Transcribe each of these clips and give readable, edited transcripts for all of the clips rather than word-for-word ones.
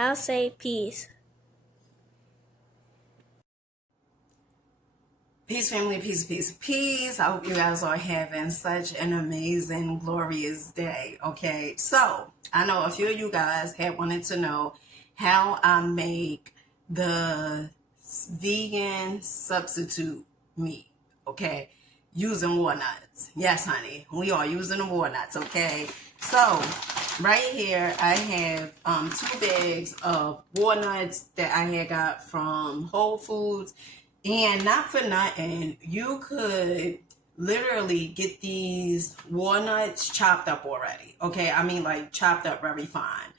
I'll say peace. Peace, family, peace, peace, peace. I hope you guys are having such an amazing, glorious day. Okay, so I know a few of you guys had wanted to know how I make the vegan substitute meat. Okay, using walnuts. Yes, honey, we are using the walnuts. Okay, so right here I have 2 bags of walnuts that I had got from Whole Foods. And not for nothing, you could literally get these walnuts chopped up already. Okay, I mean like chopped up very fine.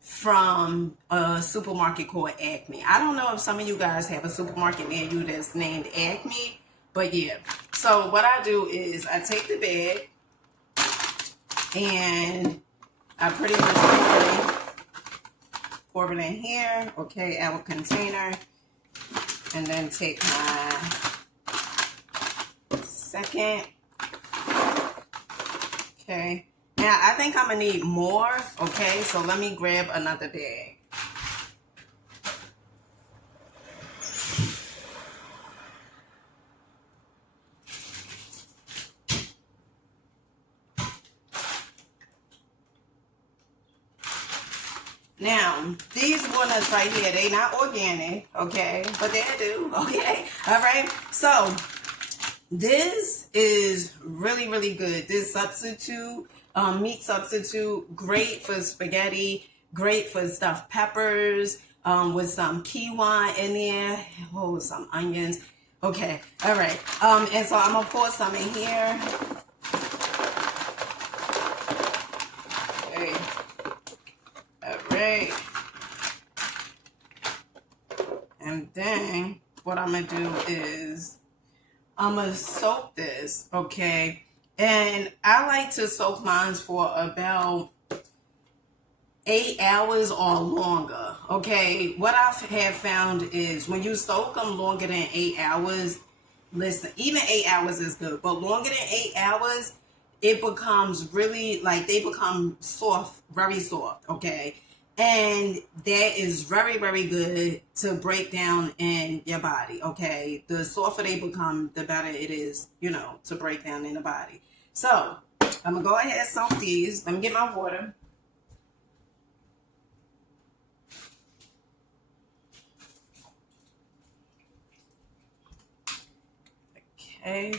From a supermarket called Acme. I don't know if some of you guys have a supermarket near you that's named Acme, but yeah. So what I do is I take the bag and I pretty much pour it in here. Okay, our container. And then take my second. Okay. Now, I think I'm going to need more. Okay. So let me grab another bag. Now, these walnuts right here, they not organic, okay? But they do, okay? All right? So, this is really, really good. This substitute, meat substitute, great for spaghetti, great for stuffed peppers, with some quinoa in there, oh, some onions. Okay, all right. And so I'm gonna pour some in here. Okay. All right. And then what I'm going to do is I'm going to soak this, okay? And I like to soak mine for about 8 hours or longer, okay? What I have found is when you soak them longer than 8 hours, listen, even 8 hours is good, but longer than 8 hours, it becomes really, like, they become soft, very soft, okay? And that is very, very good to break down in your body, okay? The softer they become, the better it is, you know, to break down in the body. So, I'm going to go ahead and soak these. Let me get my water. Okay.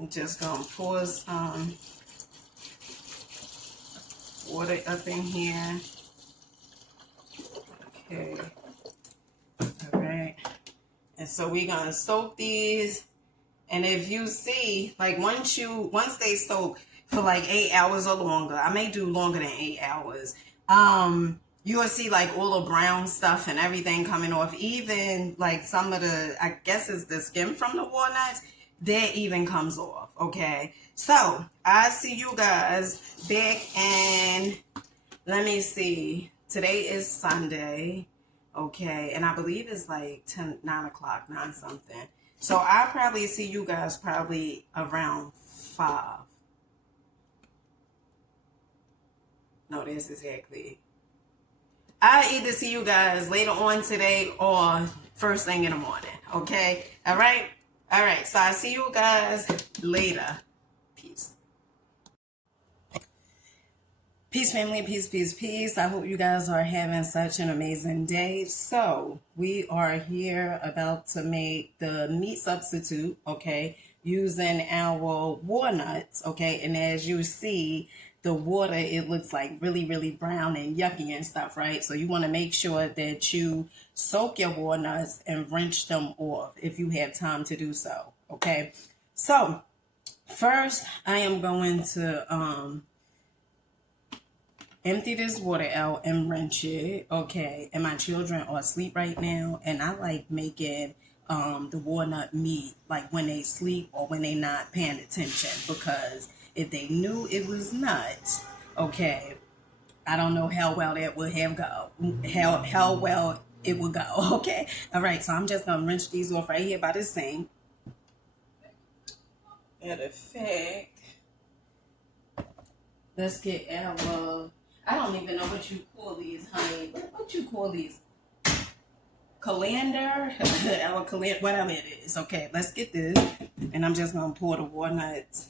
I'm just going to pour some water up in here. Okay. All right. And so we're going to soak these. And if you see, like once they soak for like 8 hours or longer, I may do longer than 8 hours. You will see like all the brown stuff and everything coming off. Even like some of the, I guess it's the skin from the walnuts, that even comes off. Okay. So I see you guys back in, let me see. Today is Sunday. Okay. And I believe it's like 9 o'clock, 9 something. So I'll probably see you guys probably around 5. No, that's exactly. I'll either see you guys later on today or first thing in the morning. Okay? All right? All right. So I'll see you guys later. Peace. Peace, family. Peace, peace, peace. I hope you guys are having such an amazing day. So we are here about to make the meat substitute, okay, using our walnuts, okay. And as you see, the water, it looks like really, really brown and yucky and stuff, right? So you want to make sure that you soak your walnuts and rinse them off if you have time to do so, okay? So first, I am going to empty this water out and rinse it, okay? And my children are asleep right now, and I like making the walnut meat like when they sleep or when they not paying attention, because if they knew it was nuts, okay, I don't know how well that would have go, how well it would go, okay? All right, so I'm just gonna rinse these off right here by the sink. Matter of fact, let's get our, I don't even know what you call these, honey. What you call these? Colander? Our colander, whatever it is. Okay, let's get this. And I'm just going to pour the walnuts.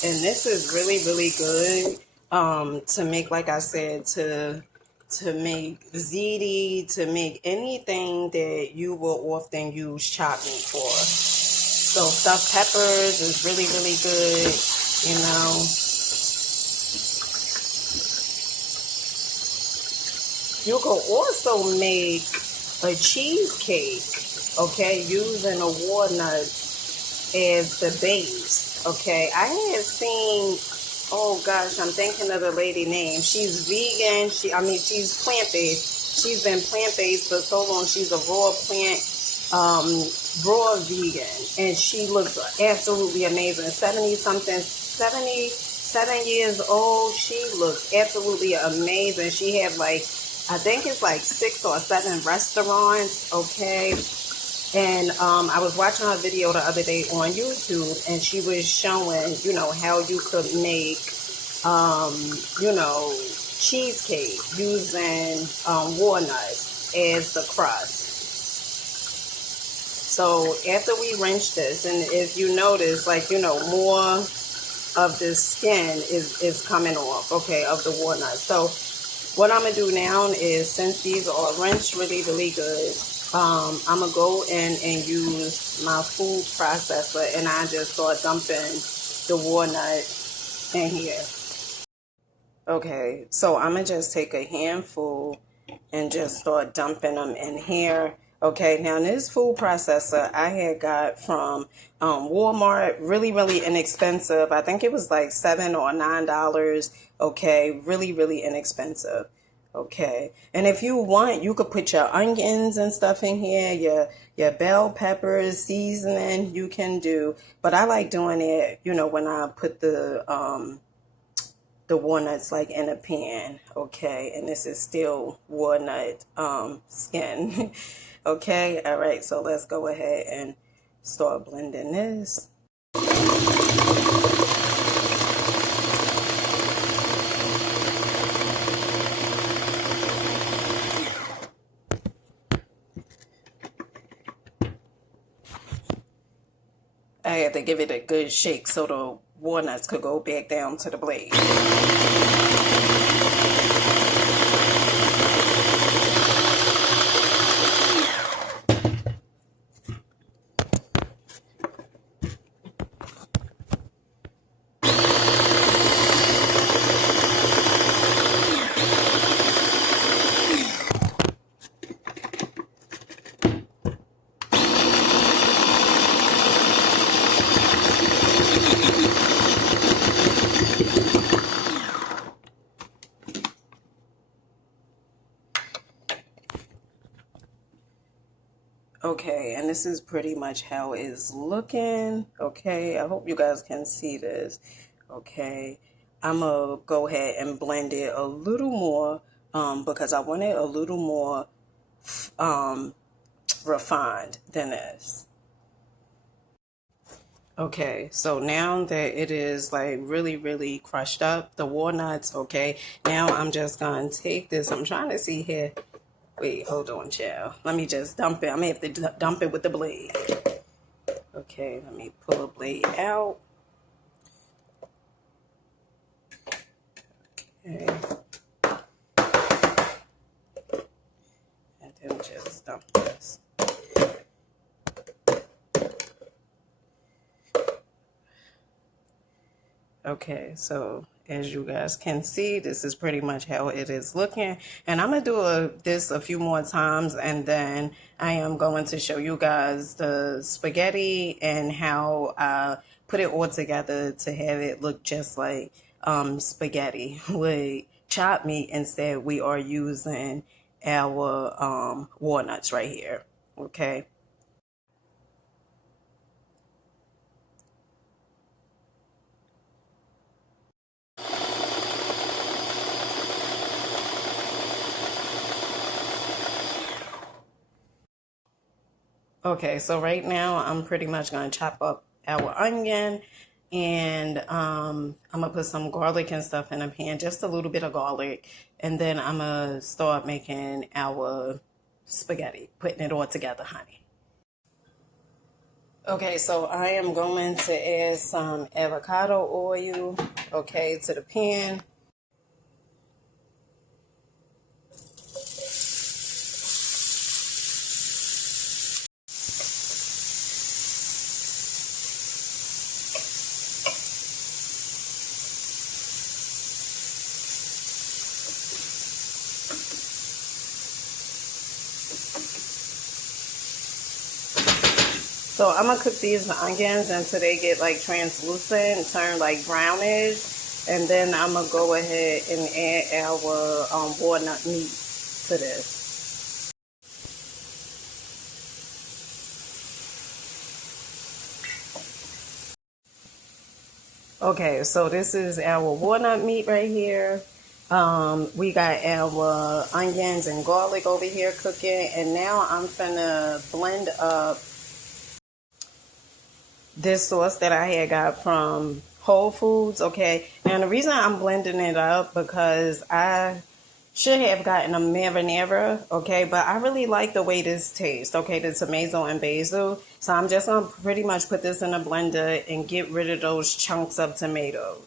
And this is really, really good to make, like I said, to make ziti, to make anything that you will often use chopped meat for. So stuffed peppers is really, really good, you know. You can also make a cheesecake, okay, using the walnuts as the base, okay. I had seen, oh gosh, I'm thinking of the lady name. She's vegan. She's plant-based. She's been plant-based for so long. She's a raw vegan, and she looks absolutely amazing. 77 years old. She looks absolutely amazing. She had like, I think it's like 6 or 7 restaurants, okay? And I was watching her video the other day on YouTube, and she was showing, you know, how you could make, you know, cheesecake using walnuts as the crust. So after we rinse this, and if you notice, like, you know, more of the skin is coming off, okay, of the walnuts. So what I'm going to do now is, since these are rinsed really, really good, I'm going to go in and use my food processor, and I just start dumping the walnut in here. Okay, so I'm going to just take a handful and just start dumping them in here. Okay, now this food processor I had got from Walmart, really, really inexpensive. I think it was like $7 or $9. Okay, really, really inexpensive. Okay, and if you want, you could put your onions and stuff in here, your bell peppers, seasoning, you can do. But I like doing it, you know, when I put the walnuts like in a pan. Okay, and this is still walnut skin. Okay, all right, so let's go ahead and start blending this. I had to give it a good shake so the walnuts could go back down to the blade. Okay, and this is pretty much how it's looking. Okay, I hope you guys can see this. Okay, I'm gonna go ahead and blend it a little more because I want it a little more refined than this. Okay, so now that it is like really, really crushed up, the walnuts, okay, now I'm just gonna take this. I'm trying to see here. Wait, hold on, child. Let me just dump it. I'm gonna have to dump it with the blade. Okay, let me pull the blade out. Okay. And then just dump this. Okay, so as you guys can see, this is pretty much how it is looking. And I'm going to do this a few more times, and then I am going to show you guys the spaghetti and how I put it all together to have it look just like spaghetti with chopped meat. Instead, we are using our walnuts right here. Okay. Okay, so right now I'm pretty much gonna chop up our onion, and I'm gonna put some garlic and stuff in a pan, just a little bit of garlic, and then I'm gonna start making our spaghetti, putting it all together, honey. Okay, so I am going to add some avocado oil, okay, to the pan. So I'm gonna cook these onions until they get like translucent, turn like brownish, and then I'm gonna go ahead and add our walnut meat to this. Okay, so this is our walnut meat right here. We got our onions and garlic over here cooking, and now I'm gonna blend up this sauce that I had got from Whole Foods. Okay, now the reason I'm blending it up because I should have gotten a marinara, okay, but I really like the way this tastes, okay, the tomato and basil. So I'm just gonna pretty much put this in a blender and get rid of those chunks of tomato.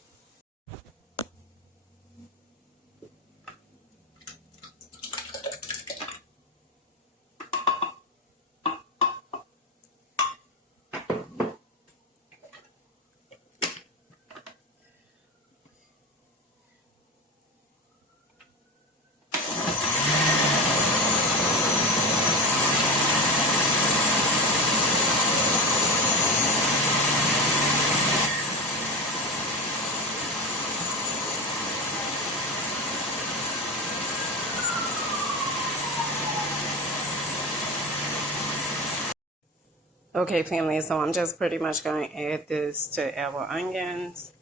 Okay, family, so I'm just pretty much going to add this to our onions.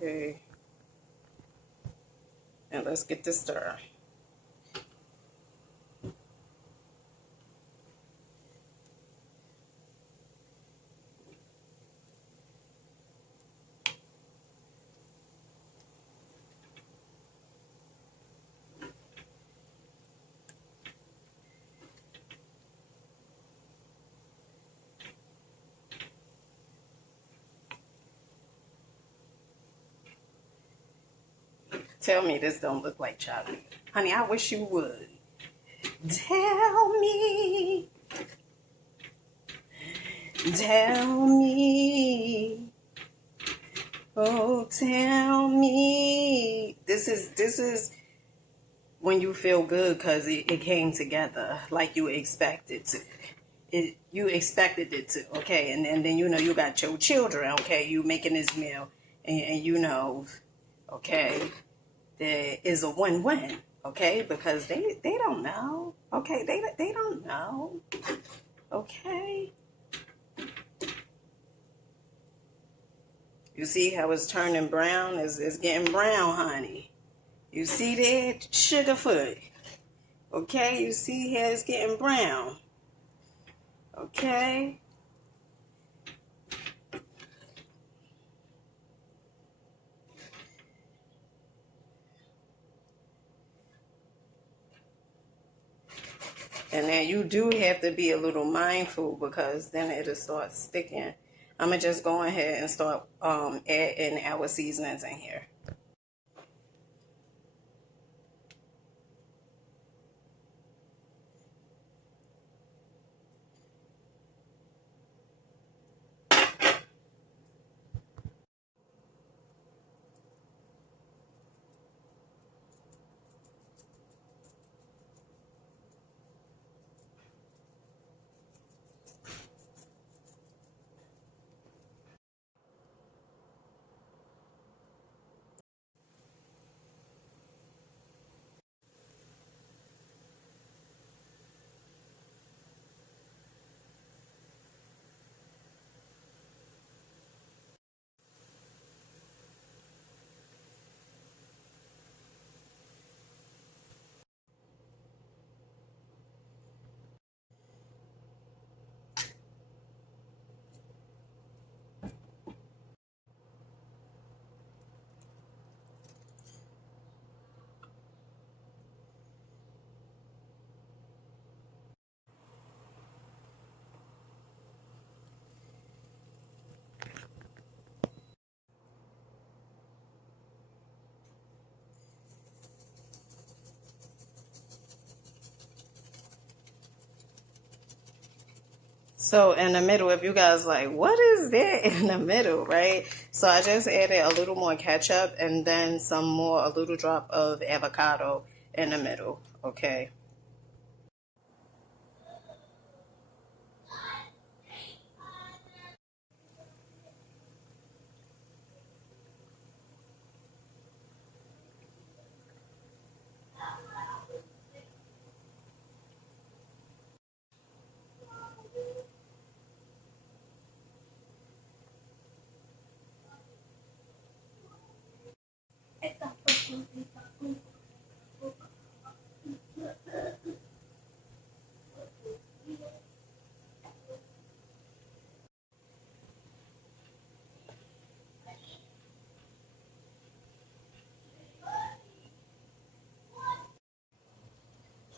Okay, and let's get this stir. Tell me this don't look like chopped meat. Honey, I wish you would. Tell me. Tell me. Oh, tell me. This is when you feel good because it came together like you expected to. You expected it to, okay, and then you know you got your children, okay, you making this meal, and you know, okay, there is a win-win, okay, because they don't know, okay, they don't know, okay. You see how it's turning brown? It's getting brown, honey. You see that? Sugarfoot. Okay, you see how it's getting brown. Okay. And then you do have to be a little mindful because then it'll start sticking. I'm going to just go ahead and start adding our seasonings in here. So in the middle, if you guys like, what is there in the middle, right? So I just added a little more ketchup and then a little drop of avocado in the middle, okay?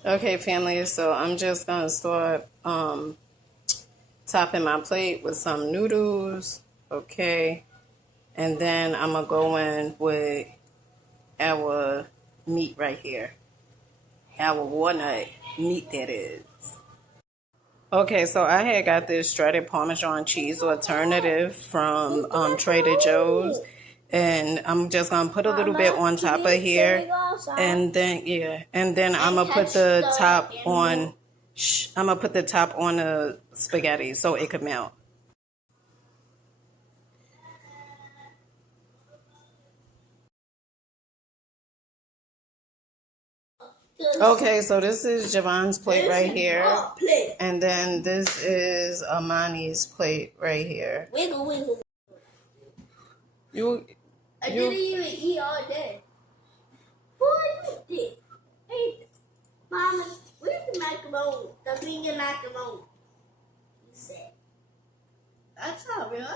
Okay, family, so I'm just gonna start topping my plate with some noodles, okay? And then I'm gonna go in with our meat right here, our walnut meat that is. Okay, so I had got this shredded Parmesan cheese alternative from Trader Joe's. And I'm just gonna put a little bit on top of here, and then I'm gonna put the top on. I'm gonna put the top on the spaghetti so it could melt. Okay, so this is Javon's plate right here, and then this is Amani's plate right here. Wiggle, wiggle. You. I didn't even eat all day. Boy, you did. Hey, Mama, where's the macaroni? The vegan macaroni. You said. That's not real.